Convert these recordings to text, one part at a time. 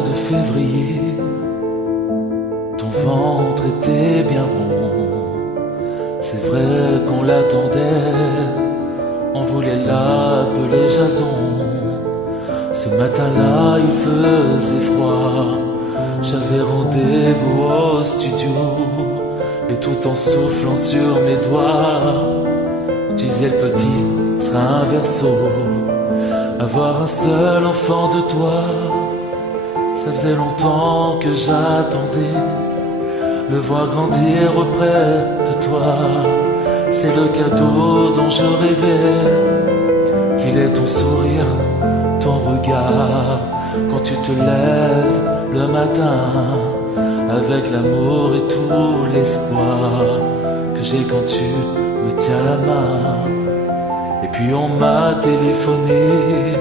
mois de février, ton ventre était bien rond. C'est vrai qu'on l'attendait, on voulait l'appeler Jason. Ce matin-là, il faisait froid, j'avais rendez-vous au studio. Et tout en soufflant sur mes doigts, je disais le petit sera un verso. Avoir un seul enfant de toi, ça faisait longtemps que j'attendais. Le voir grandir auprès de toi, c'est le cadeau dont je rêvais. Qu'il est ton sourire, ton regard, quand tu te lèves le matin, avec l'amour et tout l'espoir que j'ai quand tu me tiens la main. Et puis on m'a téléphoné,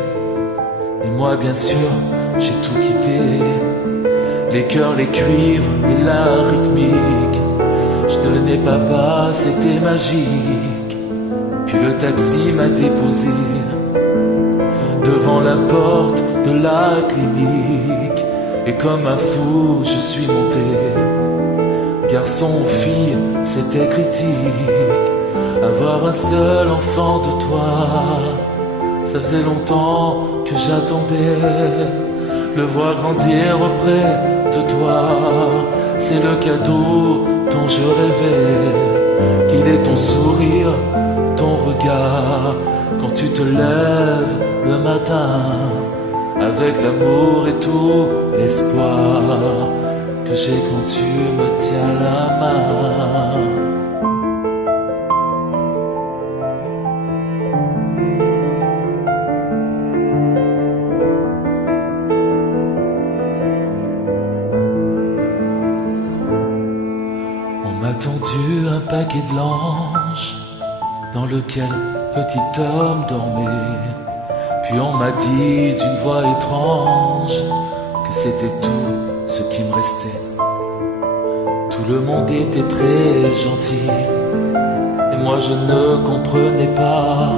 et moi bien sûr j'ai tout quitté. Les cœurs, les cuivres et la rythmique. Je devenais papa, c'était magique. Puis le taxi m'a déposé devant la porte de la clinique. Et comme un fou je suis monté. Garçon ou fille, c'était critique. Avoir un seul enfant de toi, ça faisait longtemps que j'attendais. Le voir grandir auprès de toi, c'est le cadeau dont je rêvais. Qu'il est ton sourire, ton regard, quand tu te lèves le matin, avec l'amour et tout l'espoir que j'ai quand tu me tiens la main. On m'a tendu un paquet de linge dans lequel petit homme dormait. Puis on m'a dit d'une voix étrange que c'était tout ce qui me restait. Tout le monde était très gentil, et moi je ne comprenais pas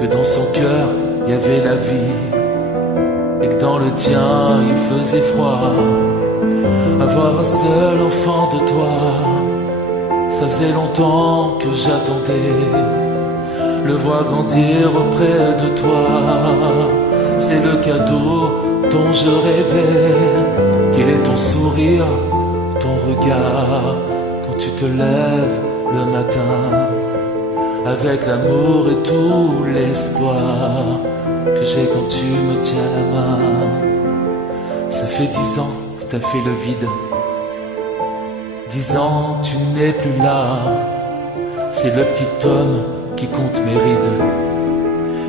que dans son cœur il y avait la vie, et que dans le tien il faisait froid. Avoir un seul enfant de toi, ça faisait longtemps que j'attendais. Le voir grandir auprès de toi, c'est le cadeau dont je rêvais. Qu'il est ton sourire, ton regard, quand tu te lèves le matin, avec l'amour et tout l'espoir que j'ai quand tu me tiens la main. Ça fait 10 ans que t'as fait le vide, 10 ans tu n'es plus là. C'est le petit homme qui compte mes rides.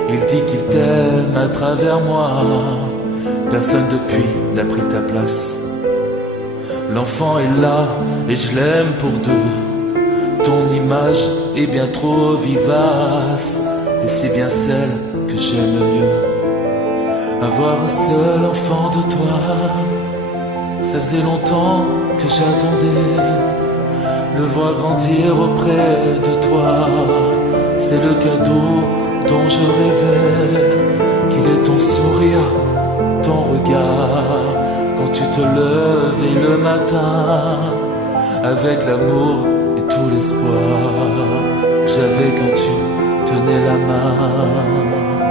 Il dit qu'il t'aime à travers moi. Personne depuis n'a pris ta place. L'enfant est là et je l'aime pour deux. Ton image est bien trop vivace, et c'est bien celle que j'aime le mieux. Avoir un seul enfant de toi, ça faisait longtemps que j'attendais. Le voir grandir auprès de toi, c'est le cadeau dont je rêvais. Qu'il est ton sourire, ton regard, quand tu te levais le matin, avec l'amour et tout l'espoir que j'avais quand tu tenais la main.